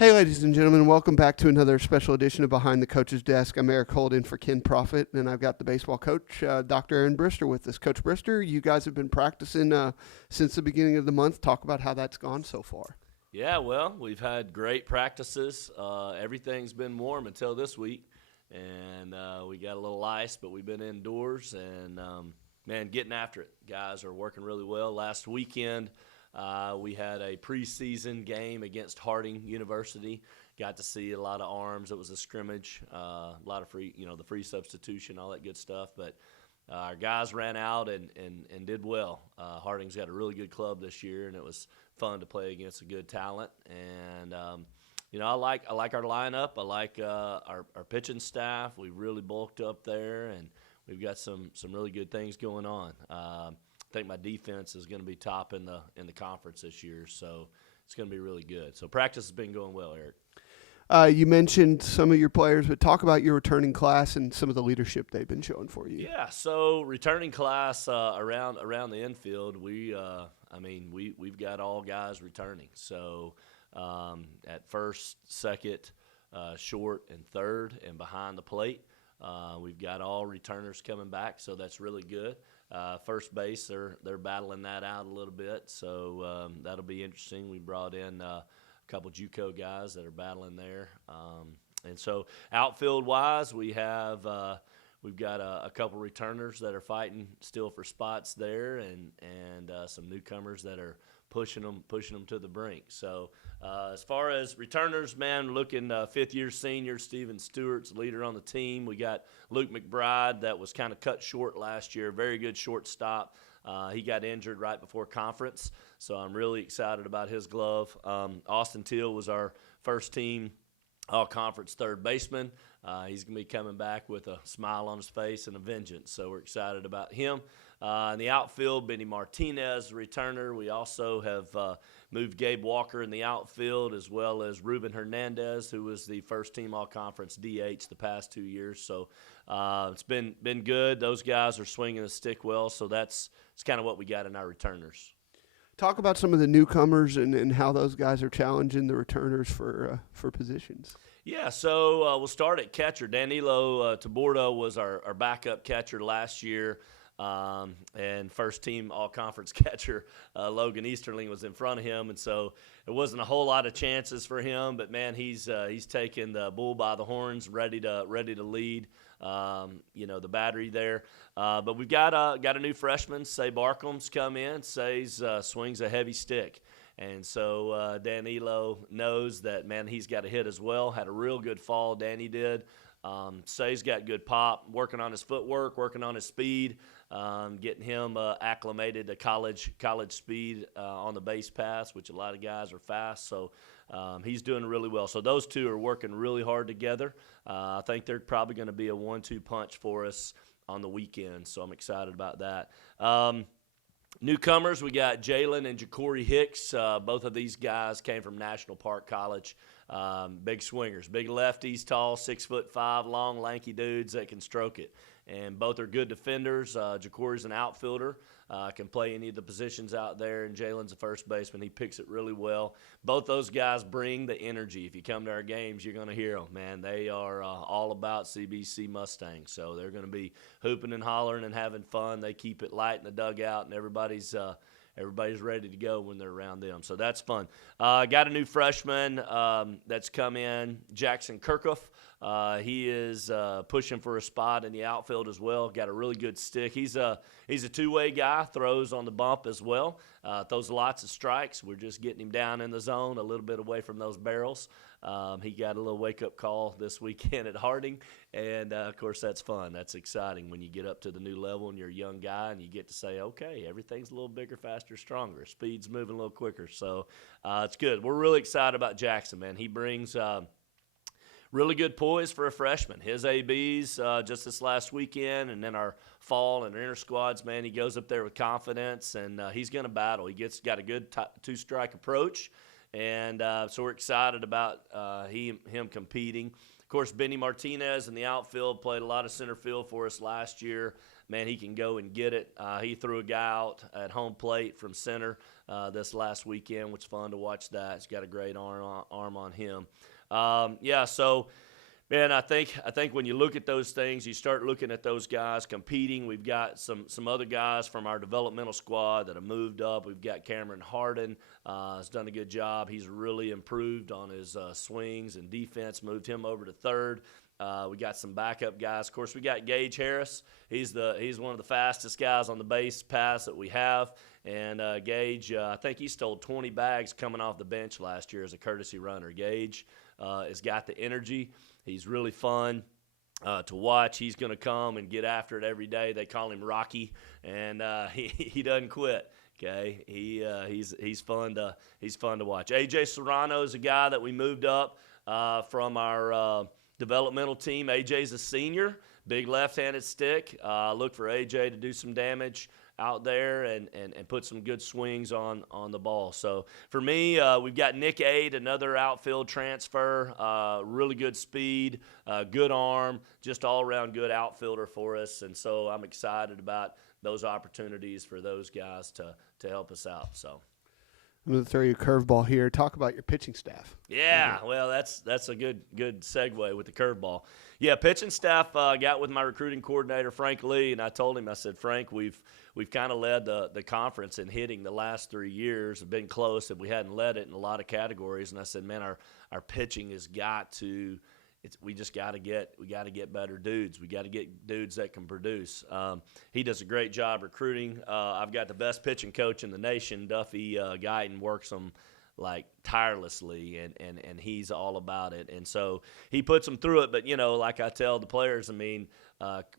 Hey, ladies and gentlemen, welcome back to another special edition of Behind the Coach's Desk. I'm Eric Holden for Ken Profit, and I've got the baseball coach, Dr. Aaron Brister, with us. Coach Brister, you guys have been practicing since the beginning of the month. Talk about how that's gone so far. Yeah, well, we've had great practices. Everything's been warm until this week, and we got a little ice, but we've been indoors, and, man, getting after it. Guys are working really well. Last weekend, we had a preseason game against Harding University. Got to see a lot of arms. It was a scrimmage, a lot of free, the free substitution, all that good stuff. But our guys ran out and did well. Harding's got a really good club this year, and it was fun to play against a good talent. And I like our lineup. I like our pitching staff. We really bulked up there, and we've got some really good things going on. I think my defense is going to be top in the conference this year, so it's going to be really good. So practice has been going well, Eric. You mentioned some of your players, but talk about your returning class and some of the leadership they've been showing for you. Yeah, so returning class around the infield, we've got all guys returning. So at first, second, short, and third, and behind the plate, we've got all returners coming back, so that's really good. First base, they're battling that out a little bit, so that'll be interesting. We brought in a couple JUCO guys that are battling there, and so outfield-wise, we've got a couple returners that are fighting still for spots there, and some newcomers that are pushing them to the brink. So as far as returners, man, looking fifth-year senior Steven Stewart's leader on the team. We got Luke McBride that was kind of cut short last year, very good shortstop. He got injured right before conference, so I'm really excited about his glove. Austin Teal was our first-team all-conference third baseman. He's going to be coming back with a smile on his face and a vengeance, so we're excited about him. In the outfield, Benny Martinez, returner. We also have moved Gabe Walker in the outfield, as well as Ruben Hernandez, who was the first-team all-conference DH the past 2 years. So it's been good. Those guys are swinging the stick well, so it's kind of what we got in our returners. Talk about some of the newcomers and how those guys are challenging the returners for positions. Yeah, so we'll start at catcher. Danilo Taborda was our backup catcher last year. And first-team all-conference catcher Logan Easterling was in front of him, and so it wasn't a whole lot of chances for him. But man, he's taken the bull by the horns, ready to lead. The battery there. But we've got a new freshman, Say Barkham's come in. Say's swings a heavy stick. And so Danilo knows that, man, he's got a hit as well. Had a real good fall, Danny did. Say's got good pop, working on his footwork, working on his speed, getting him acclimated to college speed on the base pass, which a lot of guys are fast. So he's doing really well. So those two are working really hard together. I think they're probably going to be a 1-2 punch for us on the weekend, so I'm excited about that. Newcomers, we got Jalen and Ja'Cory Hicks. Both of these guys came from National Park College. Big swingers, big lefties, tall, 6'5", long, lanky dudes that can stroke it. And both are good defenders. Ja'Cory's an outfielder, can play any of the positions out there, and Jalen's a first baseman. He picks it really well. Both those guys bring the energy. If you come to our games, you're going to hear them, man. They are all about CBC Mustangs, so they're going to be hooping and hollering and having fun. They keep it light in the dugout, and everybody's ready to go when they're around them. So that's fun. Got a new freshman that's come in, Jackson Kirkhoff. He is pushing for a spot in the outfield as well. Got a really good stick. He's a two-way guy, throws on the bump as well. Throws lots of strikes. We're just getting him down in the zone, a little bit away from those barrels. He got a little wake-up call this weekend at Harding, and, of course, that's fun. That's exciting when you get up to the new level and you're a young guy and you get to say, okay, everything's a little bigger, faster, stronger. Speed's moving a little quicker. So it's good. We're really excited about Jackson, man. He brings really good poise for a freshman. His ABs just this last weekend, and then our fall and our inter squads, man, he goes up there with confidence, and he's going to battle. Got a good two-strike approach, and so we're excited about him competing. Of course, Benny Martinez in the outfield played a lot of center field for us last year. man, he can go and get it. He threw a guy out at home plate from center this last weekend, which was fun to watch that. He's got a great arm on him. So man, I think when you look at those things, you start looking at those guys competing. We've got some other guys from our developmental squad that have moved up. We've got Cameron Harden has done a good job. He's really improved on his swings and defense, moved him over to third. We got some backup guys. Of course, we got Gage Harris. He's one of the fastest guys on the base pass that we have. And Gage, I think he stole 20 bags coming off the bench last year as a courtesy runner. Gage has got the energy. He's really fun to watch. He's going to come and get after it every day. They call him Rocky, and he doesn't quit. Okay, he's fun to watch. AJ Serrano is a guy that we moved up from our developmental team. AJ's a senior, big left-handed stick. Look for AJ to do some damage out there and put some good swings on the ball. So for me, we've got Nick Ade, another outfield transfer, really good speed, good arm, just all-around good outfielder for us. And so I'm excited about those opportunities for those guys to help us out. So I'm going to throw you a curveball here. Talk about your pitching staff. Yeah, well, that's a good segue with the curveball. Yeah, pitching staff got with my recruiting coordinator, Frank Lee, and I told him, I said, Frank, we've kind of led the conference in hitting the last 3 years. Have been close, and we hadn't led it in a lot of categories. And I said, man, our pitching has got to. We got to get better dudes. We got to get dudes that can produce. He does a great job recruiting. I've got the best pitching coach in the nation. Duffy Guyton works them like tirelessly, and he's all about it. And so he puts them through it. But like I tell the players, I mean,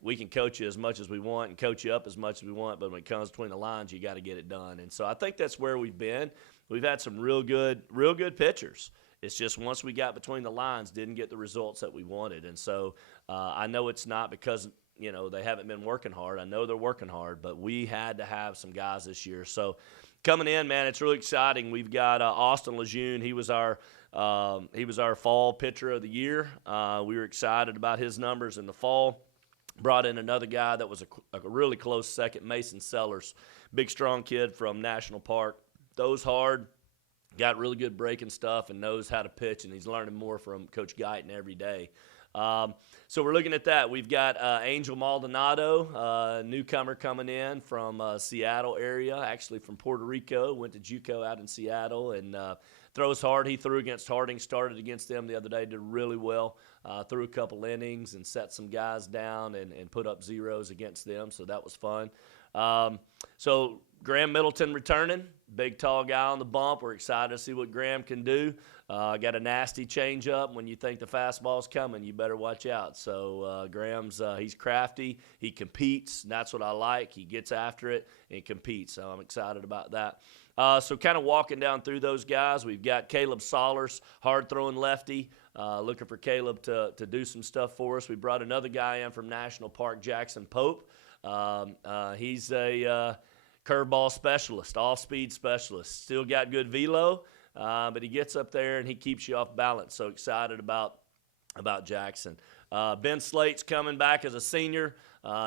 we can coach you as much as we want and coach you up as much as we want, but when it comes between the lines, you got to get it done. And so I think that's where we've been. We've had some real good pitchers. It's just once we got between the lines, didn't get the results that we wanted. And so I know it's not because, they haven't been working hard. I know they're working hard, but we had to have some guys this year. So coming in, man, it's really exciting. We've got Austin Lejeune. He was our fall pitcher of the year. We were excited about his numbers in the fall. Brought in another guy that was a really close second, Mason Sellers, big, strong kid from National Park. Throws hard. Got really good breaking stuff and knows how to pitch, and he's learning more from Coach Guyton every day. So we're looking at that. We've got Angel Maldonado, newcomer coming in from Seattle area, actually from Puerto Rico, went to JUCO out in Seattle, and throws hard. He threw against Harding, started against them the other day, did really well, threw a couple innings and set some guys down and put up zeros against them, so that was fun. So Graham Middleton returning, big, tall guy on the bump. We're excited to see what Graham can do. Got a nasty changeup. When you think the fastball's coming, you better watch out. So Graham's he's crafty. He competes, and that's what I like. He gets after it and competes. So I'm excited about that. So kind of walking down through those guys, we've got Caleb Sollers, hard-throwing lefty. Looking for Caleb to do some stuff for us. We brought another guy in from National Park, Jackson Pope. He's a curveball specialist, off-speed specialist. Still got good velo, but he gets up there and he keeps you off balance. So excited about Jackson. Ben Slate's coming back as a senior.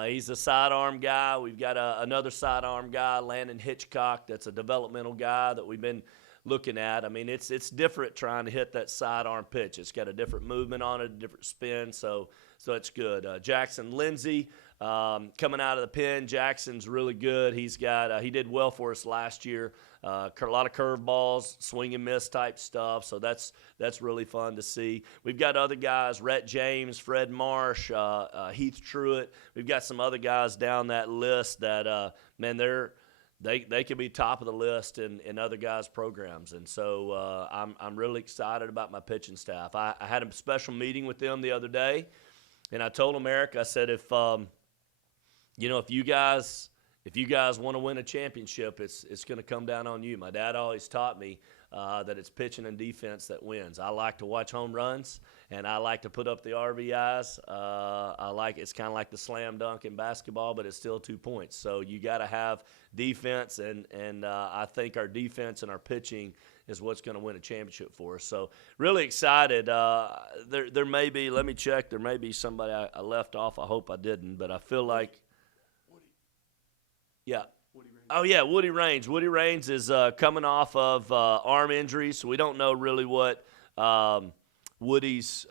He's a sidearm guy. We've got another sidearm guy, Landon Hitchcock, that's a developmental guy that we've been looking at. I mean, it's different trying to hit that sidearm pitch. It's got a different movement on it, a different spin, so it's good. Jackson Lindsay, coming out of the pen. Jackson's really good. He's got he did well for us last year. A lot of curveballs, swing and miss type stuff. So that's really fun to see. We've got other guys: Rhett James, Fred Marsh, Heath Truitt. We've got some other guys down that list that man, they could be top of the list in other guys' programs. And so I'm really excited about my pitching staff. I had a special meeting with them the other day, and I told them, Eric, I said, if you guys want to win a championship, it's going to come down on you. My dad always taught me that it's pitching and defense that wins. I like to watch home runs, and I like to put up the RBIs. It's kind of like the slam dunk in basketball, but it's still 2 points. So you got to have defense, and I think our defense and our pitching is what's going to win a championship for us. So really excited. There may be, let me check, there may be somebody I left off. I hope I didn't, but I feel like Yeah. Oh, yeah, Woody Raines. Woody Raines is coming off of arm injury, so we don't know really what Woody's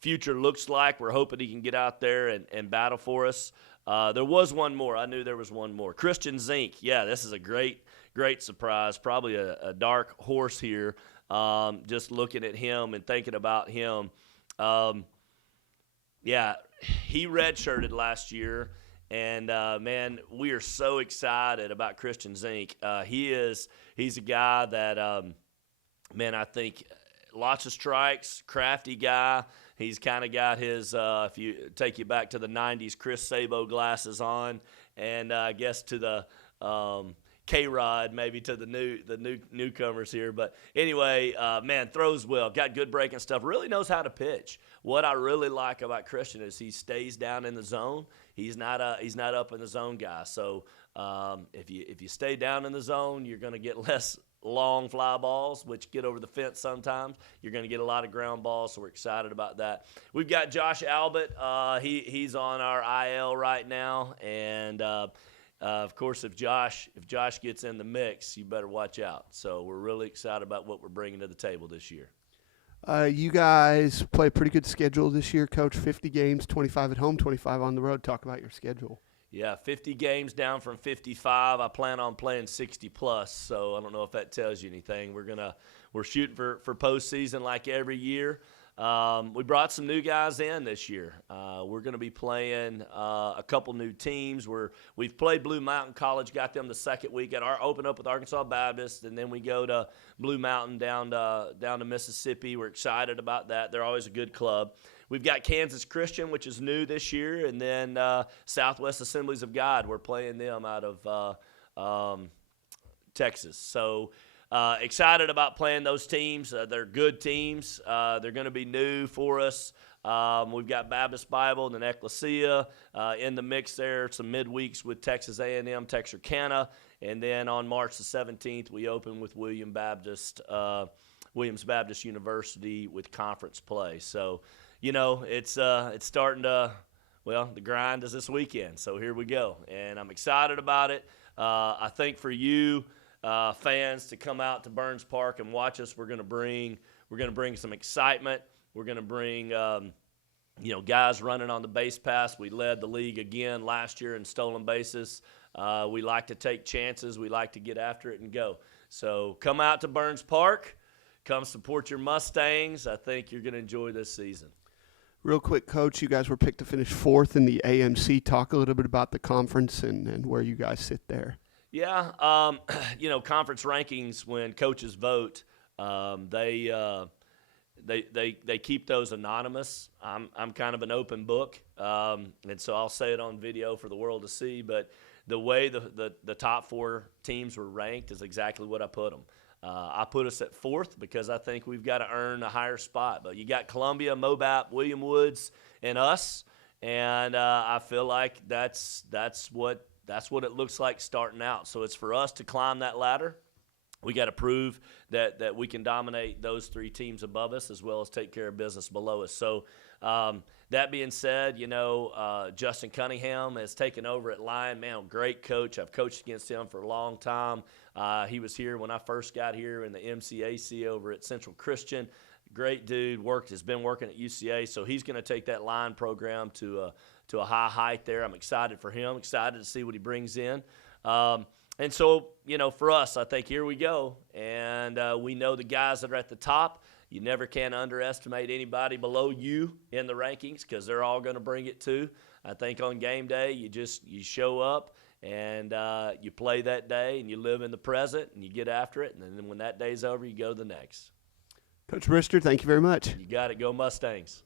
future looks like. We're hoping he can get out there and battle for us. There was one more. I knew there was one more. Christian Zink. Yeah, this is a great surprise. Probably a dark horse here. Just looking at him and thinking about him. Yeah, he redshirted last year. And, man, we are so excited about Christian Zink. He's a guy that, man, I think lots of strikes, crafty guy. He's kind of got his, if you take you back to the 90s, Chris Sabo glasses on, and I guess to the K-Rod, maybe to the newcomers here. But anyway, man, throws well, got good breaking stuff, really knows how to pitch. What I really like about Christian is he stays down in the zone. He's not up in the zone guy. So if you stay down in the zone, you're going to get less long fly balls, which get over the fence sometimes. You're going to get a lot of ground balls, so we're excited about that. We've got Josh Albert. He's on our IL right now, and of course, if Josh gets in the mix, you better watch out. So we're really excited about what we're bringing to the table this year. You guys play a pretty good schedule this year, Coach. 50 games, 25 at home, 25 on the road. Talk about your schedule. Yeah, 50 games down from 55. I plan on playing 60 plus, so I don't know if that tells you anything. We're shooting for postseason like every year. We brought some new guys in this year. We're going to be playing a couple new teams. We've played Blue Mountain College, got them the second week. Open up with Arkansas Baptist, and then we go to Blue Mountain down to Mississippi. We're excited about that. They're always a good club. We've got Kansas Christian, which is new this year, and then Southwest Assemblies of God. We're playing them out of Texas. So excited about playing those teams. They're good teams. They're going to be new for us. We've got Baptist Bible and then Ecclesia in the mix there. Some midweeks with Texas A&M, Texarkana. And then on March the 17th, we open with Williams Baptist University with conference play. So, it's starting to, the grind is this weekend. So here we go. And I'm excited about it. I think for you, fans to come out to Burns Park and watch us. We're going to bring some excitement. We're going to bring guys running on the base pass. We led the league again last year in stolen bases. We like to take chances. We like to get after it and go. So come out to Burns Park. Come support your Mustangs. I think you're going to enjoy this season. Real quick, Coach, you guys were picked to finish 4th in the AMC. Talk a little bit about the conference and where you guys sit there. Yeah, conference rankings, when coaches vote, they keep those anonymous. I'm kind of an open book, and so I'll say it on video for the world to see. But the way the top 4 teams were ranked is exactly what I put them. I put us at 4th because I think we've got to earn a higher spot. But you got Columbia, Mobap, William Woods, and us, and I feel like that's what it looks like starting out. So it's for us to climb that ladder. We got to prove that we can dominate those 3 teams above us as well as take care of business below us. So that being said, Justin Cunningham has taken over at Lion. Man, great coach. I've coached against him for a long time. He was here when I first got here in the MCAC over at Central Christian. Great dude. Has been working at UCA. So he's going to take that Lion program to a high height there. I'm excited for him, excited to see what he brings in. And so, for us, I think here we go. And we know the guys that are at the top. You never can underestimate anybody below you in the rankings because they're all going to bring it too. I think on game day, you show up and you play that day and you live in the present and you get after it. And then when that day's over, you go to the next. Coach Brister, thank you very much. You got it. Go Mustangs.